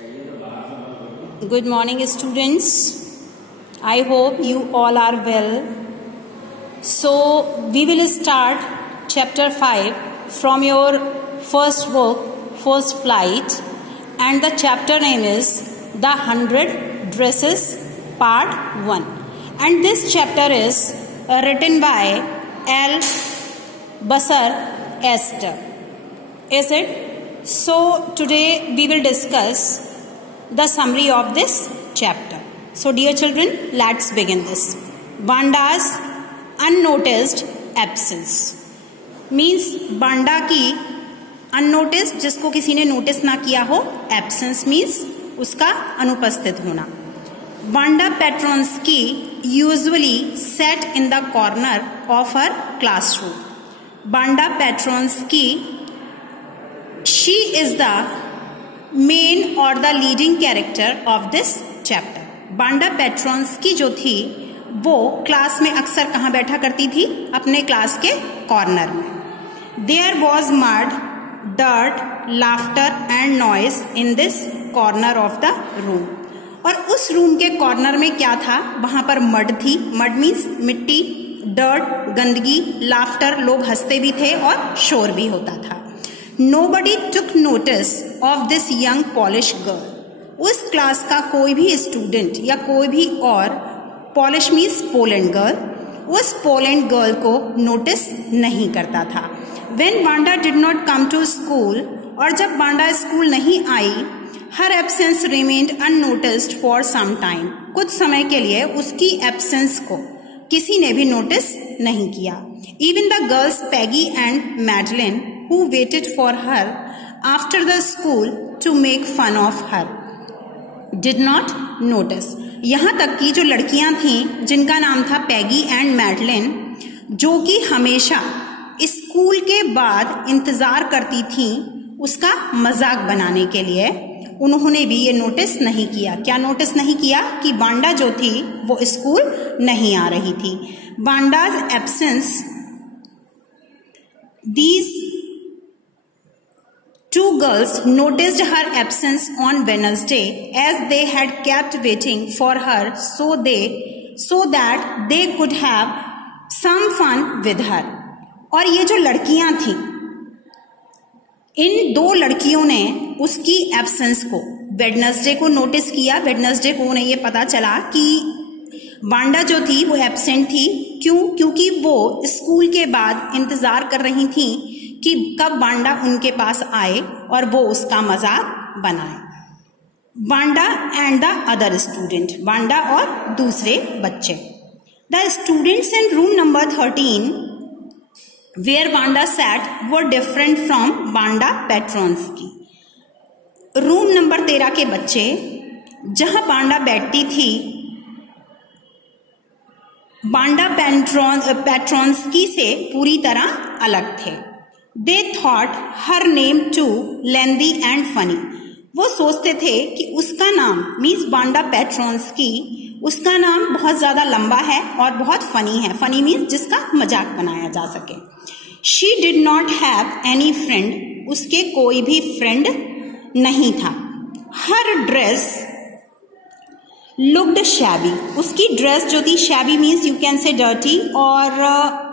Good morning, students. I hope you all are well. So we will start chapter 5 from your first book, First Flight, and the chapter name is The 100 Dresses Part 1. And this chapter is written by L. Basar Esther. Is it? So today we will discuss the summary of this chapter. So dear children, let's begin this. Banda's unnoticed absence means बांडा की unnoticed, जिसको किसी ने notice ना किया हो, absence means उसका अनुपस्थित होना. Banda Petronsky usually sat in the corner of her classroom. Banda Petronsky, she is the main और the leading character of this chapter. Wanda Petronski जो थी वो क्लास में अक्सर कहाँ बैठा करती थी? अपने क्लास के कॉर्नर में. There was mud, dirt, laughter and noise in this corner of the room. और उस रूम के कॉर्नर में क्या था? वहां पर मड थी. मड मीन्स मिट्टी, डर्ट गंदगी, लाफ्टर लोग हंसते भी थे और शोर भी होता था. Nobody took notice of this young Polish girl. उस क्लास का कोई भी स्टूडेंट या कोई भी और, Polish means पोलैंड गर्ल, उस पोलैंड गर्ल को नोटिस नहीं करता था. When Banda did not come to school, और जब बांडा स्कूल नहीं आई, her absence remained unnoticed for some time. कुछ समय के लिए उसकी एब्सेंस को किसी ने भी नोटिस नहीं किया. Even the girls Peggy and Madeline, who waited for her after the school to make fun of her, did not notice. यहाँ तक कि जो लड़कियां थीं जिनका नाम था पैगी एंड मैडलिन, जो कि हमेशा स्कूल के बाद इंतजार करती थीं उसका मजाक बनाने के लिए, उन्होंने भी ये नोटिस नहीं किया. क्या नोटिस नहीं किया? कि बांडा जो थी वो स्कूल नहीं आ रही थी. बांडाज absence, these two girls noticed her absence on Wednesday as they had kept waiting for her so that they could have some fun with her. और ये जो लड़कियां थीं, इन दो लड़कियों ने उसकी एब्सेंस को वेडनेसडे को नोटिस किया. वेडनेसडे को उन्हें ये पता चला कि बांडा जो थी वो एब्सेंट थी. क्यों? क्योंकि वो स्कूल के बाद इंतजार कर रही थी कि कब बांडा उनके पास आए और वो उसका मजाक बनाए. Wanda and the other student, Wanda और दूसरे बच्चे. The students in room number 13 where Wanda sat were different from Wanda Petronski. Room number 13 के बच्चे जहां बांडा बैठती थी, बांडा पेट्रोन्स्की से पूरी तरह अलग थे. They thought her name too lengthy and funny. वो सोचते थे कि उसका नाम मीन्स बांडा पेट्रोन्स्की, उसका नाम बहुत ज्यादा लंबा है और बहुत फनी है. फनी मीन्स जिसका मजाक बनाया जा सके. She did not have any friend. उसके कोई भी फ्रेंड नहीं था. Her dress looked shabby. उसकी ड्रेस जो थी, shabby means you can say dirty और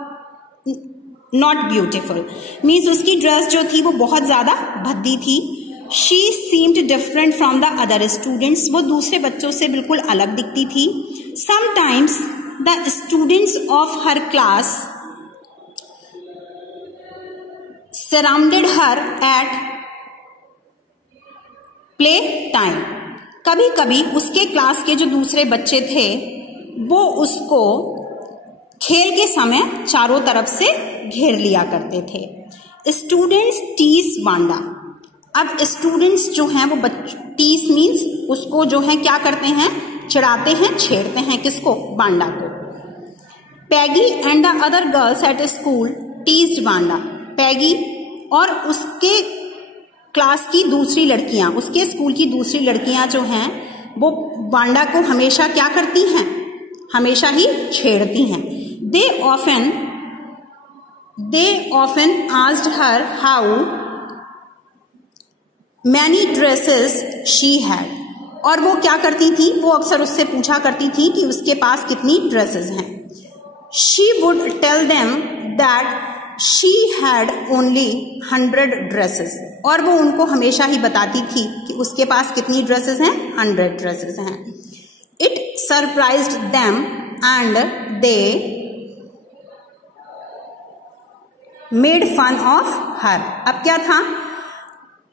नॉट ब्यूटिफुल मीन्स उसकी ड्रेस जो थी वो बहुत ज्यादा भद्दी थी. She seemed different from the other students. वो दूसरे बच्चों से बिल्कुल अलग दिखती थी. Sometimes the students of her class surrounded her at play time. कभी कभी उसके क्लास के जो दूसरे बच्चे थे वो उसको खेल के समय चारों तरफ से घेर लिया करते थे. स्टूडेंट्स टीज बांडा. अब स्टूडेंट्स जो हैं वो टीज मीन्स उसको जो है क्या करते हैं? चिढ़ाते हैं, छेड़ते हैं. किसको? बांडा को. Peggy and the other girls at school teased Wanda. Peggy और उसके क्लास की दूसरी लड़कियां, उसके स्कूल की दूसरी लड़कियां जो हैं वो बांडा को हमेशा क्या करती हैं? हमेशा ही छेड़ती हैं. They often asked her how many dresses she had, और वो क्या करती थी, वो अक्सर उससे पूछा करती थी कि उसके पास कितनी ड्रेसेस हैं। She would tell them that she had only 100 dresses, और वो उनको हमेशा ही बताती थी कि उसके पास कितनी ड्रेसेस हैं, 100 ड्रेसेस हैं। It surprised them and they made fun of her. अब क्या था,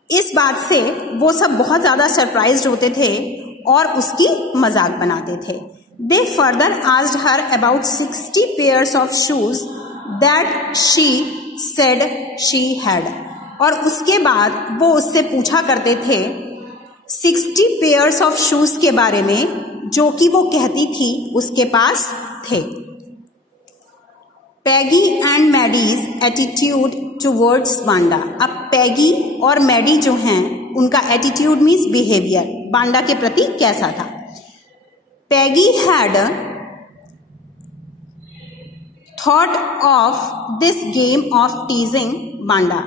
इस बात से वो सब बहुत ज्यादा सरप्राइज्ड होते थे और उसकी मजाक बनाते थे। दे further asked her about 60 pairs of shoes that she said she had, और उसके बाद वो उससे पूछा करते थे 60 पेयर्स ऑफ शूज के बारे में जो कि वो कहती थी उसके पास थे। पैगी and Maddy's attitude towards Wanda. अब पैगी और मैडी जो हैं उनका एटीट्यूड मीन्स बिहेवियर वांडा के प्रति कैसा था। Peggy had thought of this game of teasing Wanda.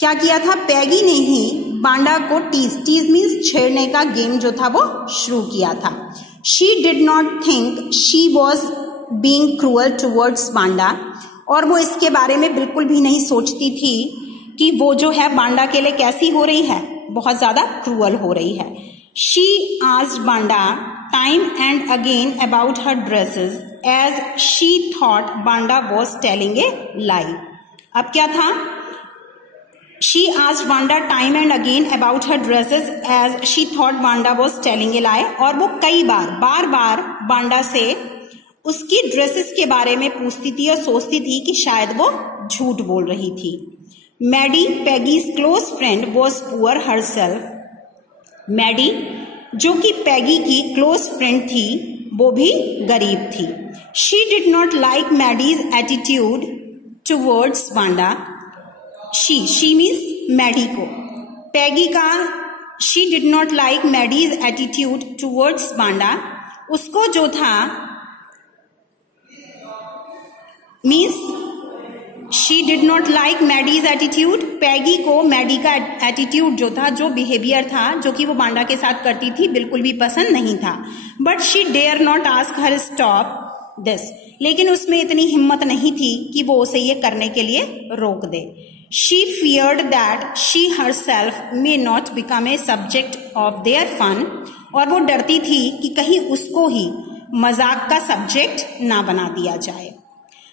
क्या किया था, पैगी ने ही वांडा को टीज मीन्स छेड़ने का गेम जो था वो शुरू किया था। She did not think she was being cruel towards Wanda, और वो इसके बारे में बिल्कुल भी नहीं सोचती थी कि वो जो है वांडा के लिए कैसी हो रही है, बहुत ज्यादा क्रूअल हो रही है। She asked Wanda time and again about her dresses as she thought Wanda was telling a lie. अब क्या था, she asked Wanda time and again about her dresses as she thought Wanda was telling a lie, और वो कई बार बार Wanda से उसकी dresses के बारे में पूछती थी और सोचती थी कि शायद वो झूठ बोल रही थी। Maddie Peggy's close friend was poor herself. Maddie जो कि पैगी की क्लोज फ्रेंड थी वो भी गरीब थी। She did not like Maddie's attitude towards Wanda. She means Maddie को, पैगी का she did not like Maddie's attitude towards Wanda, उसको जो था means she did not like Maddie's attitude, Peggy को मैडी का एटीट्यूड जो था, जो बिहेवियर था जो कि वो वांडा के साथ करती थी, बिल्कुल भी पसंद नहीं था। But she dare not ask her stop this, लेकिन उसमें इतनी हिम्मत नहीं थी कि वो उसे ये करने के लिए रोक दे। She feared that she herself may not become a subject of their fun, और वो डरती थी कि कहीं उसको ही मजाक का सब्जेक्ट ना बना दिया जाए।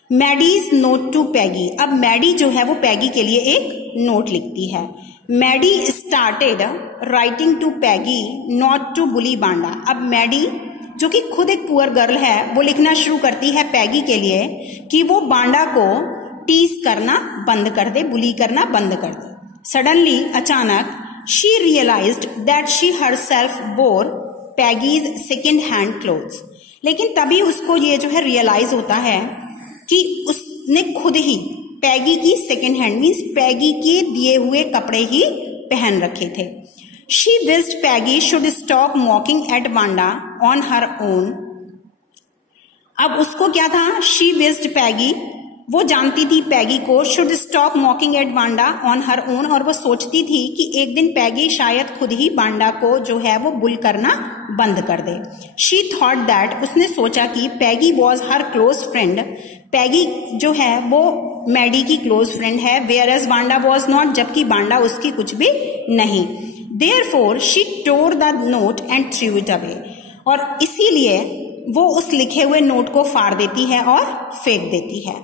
मैडीज नोट टू पैगी। अब मैडी जो है वो पैगी के लिए एक नोट लिखती है। Maddie started writing to Peggy not to bully Wanda. अब मैडी जो कि खुद एक पुअर गर्ल है वो लिखना शुरू करती है पैगी के लिए कि वो वांडा को टीज करना बंद कर दे, बुली करना बंद कर दे। सडनली अचानक she realised that she herself wore Peggy's second hand clothes, लेकिन तभी उसको ये जो है रियलाइज होता है कि उसने खुद ही पैगी की सेकेंड हैंड मीन्स पैगी के दिए हुए कपड़े ही पहन रखे थे। She wished Peggy should stop mocking at Wanda on her own. अब उसको क्या था, शी विश्ड पैगी, वो जानती थी पैगी को should stop mocking at Wanda on her own, और वो सोचती थी कि एक दिन पैगी शायद खुद ही वांडा को जो है वो बुल करना बंद कर दे। शी थॉट दैट, उसने सोचा कि Peggy was her close friend, Peggy जो है वो मैडी की क्लोज फ्रेंड है, whereas Wanda was not, जबकि वांडा उसकी कुछ भी नहीं। Therefore she tore the note and threw it away, और इसीलिए वो उस लिखे हुए नोट को फाड़ देती है और फेंक देती है।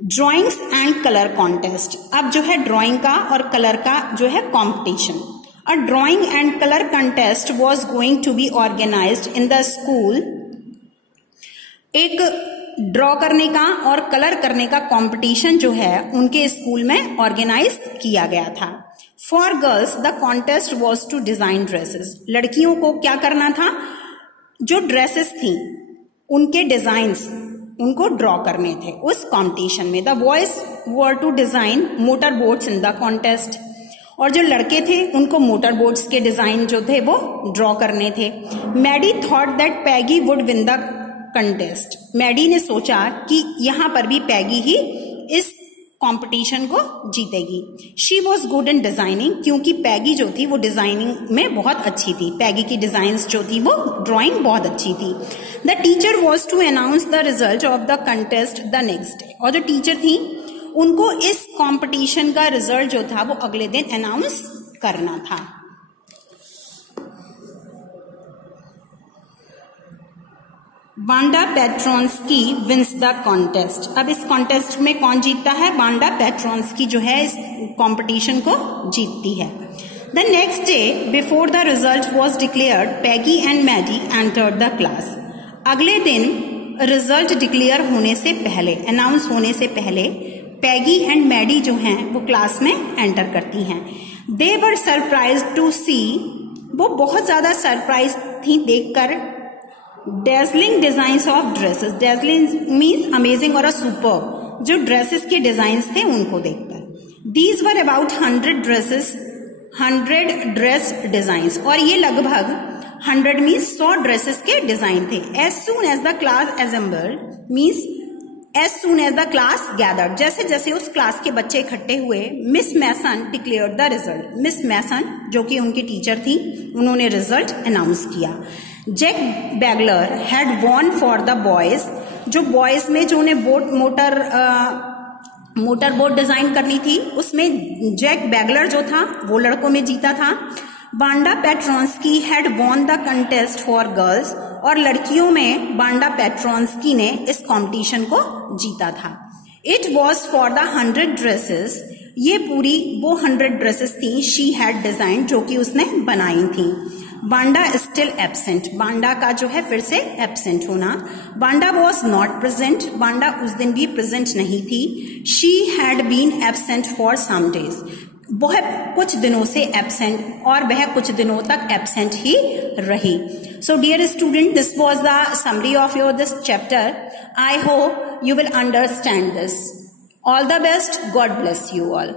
Drawings and colour contest. अब जो है ड्राइंग का और कलर का जो है competition. A drawing and colour contest was going to be organised in the school. एक ड्रॉ करने का और कलर करने का कंपटीशन जो है उनके स्कूल में ऑर्गेनाइज किया गया था। For girls the contest was to design dresses. लड़कियों को क्या करना था, जो ड्रेसेस थी उनके डिजाइन्स उनको ड्रॉ करने थे उस कंपटीशन में। The boys were to design motor boats in the contest, और जो लड़के थे उनको मोटर बोट्स के डिजाइन जो थे वो ड्रॉ करने थे। Maddie thought that Peggy would win the contest. Maddie ने सोचा कि यहां पर भी पैगी ही इस कंपटीशन को जीतेगी। She was good in designing, क्योंकि पैगी जो थी वो डिजाइनिंग में बहुत अच्छी थी। पैगी की डिजाइन्स जो थी वो ड्राइंग बहुत अच्छी थी। The teacher was to announce the result of the contest the next day, और जो टीचर थी उनको इस कंपटीशन का रिजल्ट जो था वो अगले दिन अनाउंस करना था। Wanda Petronski wins the contest. अब इस कॉन्टेस्ट में कौन जीतता है? वांडा पेट्रोंस्की जो है इस कंपटीशन को जीतती है। The next day before the result was declared, Peggy and Maddie entered the class. अगले दिन रिजल्ट डिक्लेयर होने से पहले, अनाउंस होने से पहले, पैगी एंड मैडी जो हैं वो क्लास में एंटर करती हैं। दे वर सरप्राइज्ड टू सी, वो बहुत ज्यादा सरप्राइज थी देखकर dazzling designs of dresses. Dazzling means amazing और सुपर, जो ड्रेसेस के डिजाइन्स थे उनको देखकर। These were about 100 dresses, 100 dress designs, और ये लगभग 100 मीन्स 100 ड्रेसेस के डिजाइन थे। As soon as the class assembled means as soon as the class gathered, जैसे जैसे उस क्लास के बच्चे इकट्ठे हुए, Miss Mason declared the result. Miss Mason जो कि उनकी टीचर थी, उन्होंने रिजल्ट अनाउंस किया। Jack Bagler had won for the boys, जो बॉयज में जो उन्हें मोटर बोट डिजाइन करनी थी उसमें जैक बैगलर जो था वो लड़कों में जीता था। Wanda Petronski had won the contest for girls, और लड़कियों में वांडा पेट्रोंस्की ने इस कंपटीशन को जीता था। It was for the 100 dresses, ये पूरी वो 100 ड्रेसेस थी शी हैड डिजाइन, जो कि उसने बनाई थी। वांडा स्टिल एब्सेंट, वांडा का जो है फिर से एब्सेंट होना। Wanda was not present, Wanda उस दिन भी प्रेजेंट नहीं थी। She had been absent for some days, वह कुछ दिनों से एब्सेंट, और वह कुछ दिनों तक एब्सेंट ही रही। So dear student, this was the summary of your this chapter. I hope you will understand this. All the best. God bless you all.